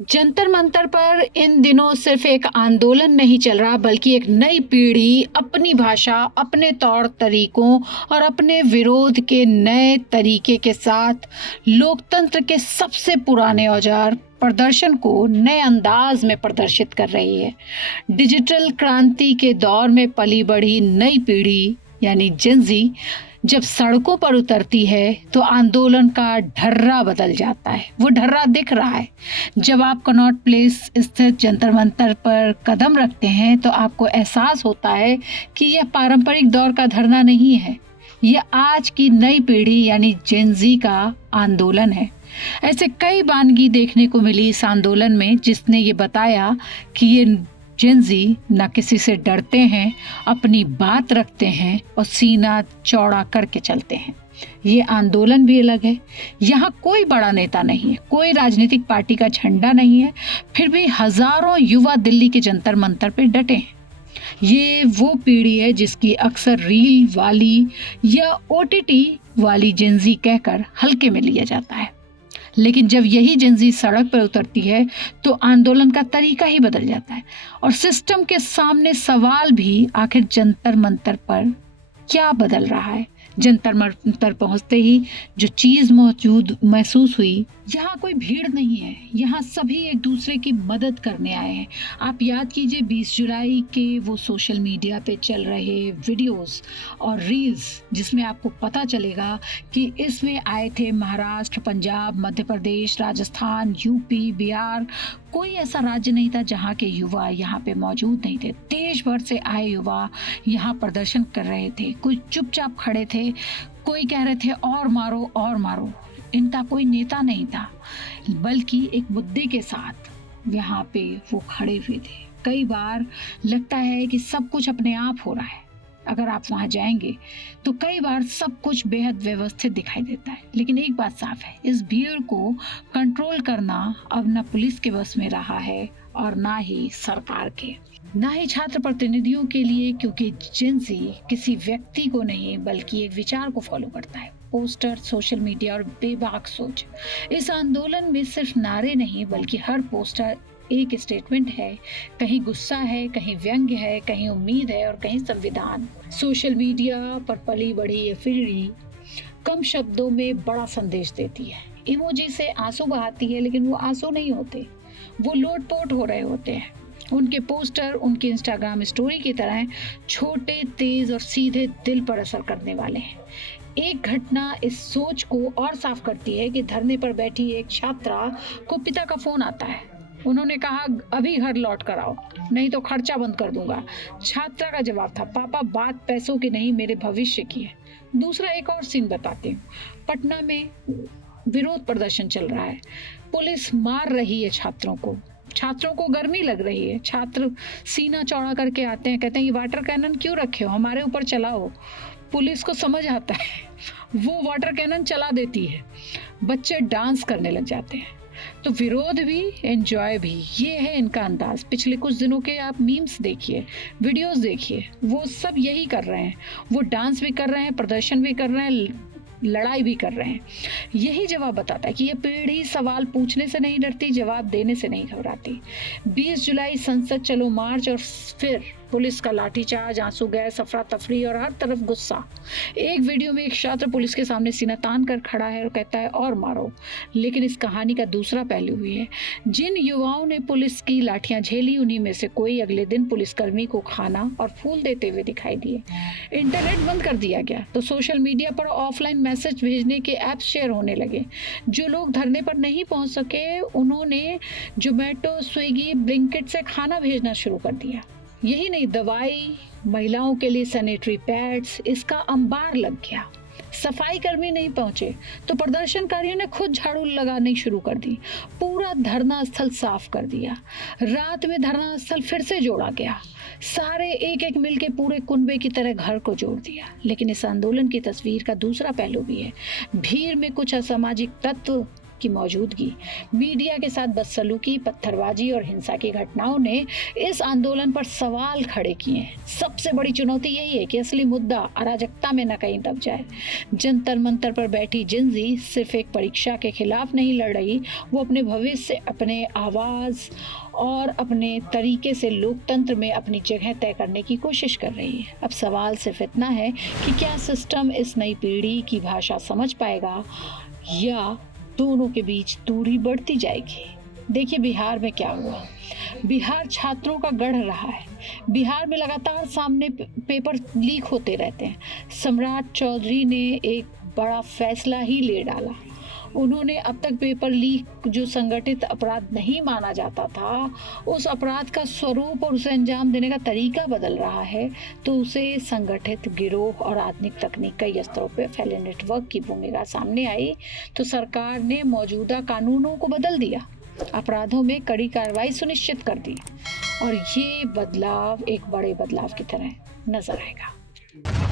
जंतर मंतर पर इन दिनों सिर्फ एक आंदोलन नहीं चल रहा बल्कि एक नई पीढ़ी अपनी भाषा, अपने तौर तरीकों और अपने विरोध के नए तरीके के साथ लोकतंत्र के सबसे पुराने औजार प्रदर्शन को नए अंदाज में प्रदर्शित कर रही है। डिजिटल क्रांति के दौर में पली बढ़ी नई पीढ़ी यानी जेनजी जब सड़कों पर उतरती है तो आंदोलन का ढर्रा बदल जाता है। वो ढर्रा दिख रहा है। जब आप कनॉट प्लेस स्थित जंतर मंतर पर कदम रखते हैं तो आपको एहसास होता है कि यह पारंपरिक दौर का धरना नहीं है, यह आज की नई पीढ़ी यानी जेनजी का आंदोलन है। ऐसे कई बानगी देखने को मिली इस आंदोलन में जिसने ये बताया कि ये जेनजी न किसी से डरते हैं, अपनी बात रखते हैं और सीना चौड़ा करके चलते हैं। ये आंदोलन भी अलग है। यहाँ कोई बड़ा नेता नहीं है, कोई राजनीतिक पार्टी का झंडा नहीं है, फिर भी हजारों युवा दिल्ली के जंतर मंतर पे डटे हैं। ये वो पीढ़ी है जिसकी अक्सर रील वाली या ओटीटी वाली जेनजी कहकर हल्के में लिया जाता है, लेकिन जब यही जेनजी सड़क पर उतरती है तो आंदोलन का तरीका ही बदल जाता है और सिस्टम के सामने सवाल भी, आखिर जंतर मंतर पर क्या बदल रहा है। जंतर मंतर पहुंचते ही जो चीज मौजूद महसूस हुई, यहाँ कोई भीड़ नहीं है, यहाँ सभी एक दूसरे की मदद करने आए हैं। आप याद कीजिए 20 जुलाई के वो सोशल मीडिया पे चल रहे वीडियोस और रील्स जिसमें आपको पता चलेगा कि इसमें आए थे महाराष्ट्र, पंजाब, मध्य प्रदेश, राजस्थान, यूपी, बिहार। कोई ऐसा राज्य नहीं था जहाँ के युवा यहाँ पे मौजूद नहीं थे। देश भर से आए युवा यहाँ प्रदर्शन कर रहे थे। कोई चुपचाप खड़े थे, कोई कह रहे थे और मारो और मारो। इनका कोई नेता नहीं था बल्कि एक मुद्दे के साथ यहाँ पे वो खड़े हुए थे। कई बार लगता है कि सब कुछ अपने आप हो रहा है। अगर आप वहां जाएंगे तो कई बार सब कुछ बेहद व्यवस्थित दिखाई देता है, लेकिन एक बात साफ है, इस भीड़ को कंट्रोल करना अब न पुलिस के बस में रहा है और ना ही सरकार के, ना ही छात्र प्रतिनिधियों के लिए, क्योंकि जेनजी किसी व्यक्ति को नहीं बल्कि एक विचार को फॉलो करता है। पोस्टर, सोशल मीडिया और बेबाक सोच। इस आंदोलन में सिर्फ नारे नहीं बल्कि हर पोस्टर एक स्टेटमेंट है। कहीं गुस्सा है, कहीं व्यंग्य है, कहीं उम्मीद है और कहीं संविधान। सोशल मीडिया पर पली बढ़ी ये पीढ़ी कम शब्दों में बड़ा संदेश देती है। इमोजी से आंसू बहाती है, लेकिन वो आंसू नहीं होते, वो लोटपोट हो रहे होते हैं। उनके पोस्टर उनके इंस्टाग्राम स्टोरी की तरह छोटे, तेज और सीधे दिल पर असर करने वाले हैं। एक घटना इस सोच को और साफ करती है कि धरने पर बैठी एक छात्रा को पिता का फोन आता है। उन्होंने कहा, अभी घर लौट कर आओ नहीं तो खर्चा बंद कर दूंगा। छात्रा का जवाब था, पापा बात पैसों की नहीं मेरे भविष्य की है। दूसरा एक और सीन बताती हूँ। पटना में विरोध प्रदर्शन चल रहा है। पुलिस मार रही है छात्रों को गर्मी लग रही है। छात्र सीना चौड़ा करके आते हैं, कहते हैं ये वाटर कैनन क्यों रखे हो, हमारे ऊपर चलाओ। पुलिस को समझ आता है, वो वाटर कैनन चला देती है। बच्चे डांस करने लग जाते हैं। तो विरोध भी, एंजॉय भी, ये है इनका अंदाज। पिछले कुछ दिनों के आप मीम्स देखिए, वीडियोस देखिए, वो सब यही कर रहे हैं। वो डांस भी कर रहे हैं, प्रदर्शन भी कर रहे हैं, लड़ाई भी कर रहे हैं। यही जवाब बताता है कि ये पीढ़ी सवाल पूछने से नहीं डरती, जवाब देने से नहीं घबराती। 20 जुलाई संसद चलो मार्च और फिर पुलिस का लाठीचार्ज, आंसू गैस, अफरा तफरी और हर तरफ गुस्सा। एक वीडियो में एक छात्र पुलिस के सामने सीना तान कर खड़ा है और कहता है और मारो। लेकिन इस कहानी का दूसरा पहलू भी है। जिन युवाओं ने पुलिस की लाठियां झेली उन्हीं में से कोई अगले दिन पुलिसकर्मी को खाना और फूल देते हुए दिखाई दिए। इंटरनेट बंद कर दिया गया तो सोशल मीडिया पर ऑफलाइन मैसेज भेजने के ऐप शेयर होने लगे। जो लोग धरने पर नहीं पहुंच सके उन्होंने जोमेटो, स्विगी, ब्लिंकिट से खाना भेजना शुरू कर दिया। यही नहीं, दवाई, महिलाओं के लिए सैनिटरी पैड्स, इसका अंबार लग गया। सफाई कर्मी नहीं पहुंचे तो प्रदर्शनकारियों ने खुद झाड़ू लगानी शुरू कर दी। पूरा धरना स्थल साफ कर दिया। रात में धरना स्थल फिर से जोड़ा गया। सारे एक एक मिलके पूरे कुनबे की तरह घर को जोड़ दिया। लेकिन इस आंदोलन की तस्वीर का दूसरा पहलू भी है। भीड़ में कुछ असामाजिक तत्व की मौजूदगी, मीडिया के साथ बदसलूकी, पत्थरबाजी और हिंसा की घटनाओं ने इस आंदोलन पर सवाल खड़े किए हैं। सबसे बड़ी चुनौती यही है कि असली मुद्दा अराजकता में न कहीं दब जाए। जंतर मंतर पर बैठी जिंजी सिर्फ एक परीक्षा के खिलाफ नहीं लड़ रही, वो अपने भविष्य, अपने आवाज और अपने तरीके से लोकतंत्र में अपनी जगह तय करने की कोशिश कर रही है। अब सवाल सिर्फ इतना है कि क्या सिस्टम इस नई पीढ़ी की भाषा समझ पाएगा या दोनों के बीच दूरी बढ़ती जाएगी। देखिए बिहार में क्या हुआ। बिहार छात्रों का गढ़ रहा है। बिहार में लगातार सामने पेपर लीक होते रहते हैं। सम्राट चौधरी ने एक बड़ा फैसला ही ले डाला। उन्होंने अब तक पेपर लीक जो संगठित अपराध नहीं माना जाता था, उस अपराध का स्वरूप और उसे अंजाम देने का तरीका बदल रहा है, तो उसे संगठित गिरोह और आधुनिक तकनीक कई स्तरों पर फैले नेटवर्क की भूमिका सामने आई, तो सरकार ने मौजूदा कानूनों को बदल दिया, अपराधों में कड़ी कार्रवाई सुनिश्चित कर दी और ये बदलाव एक बड़े बदलाव की तरह नजर आएगा।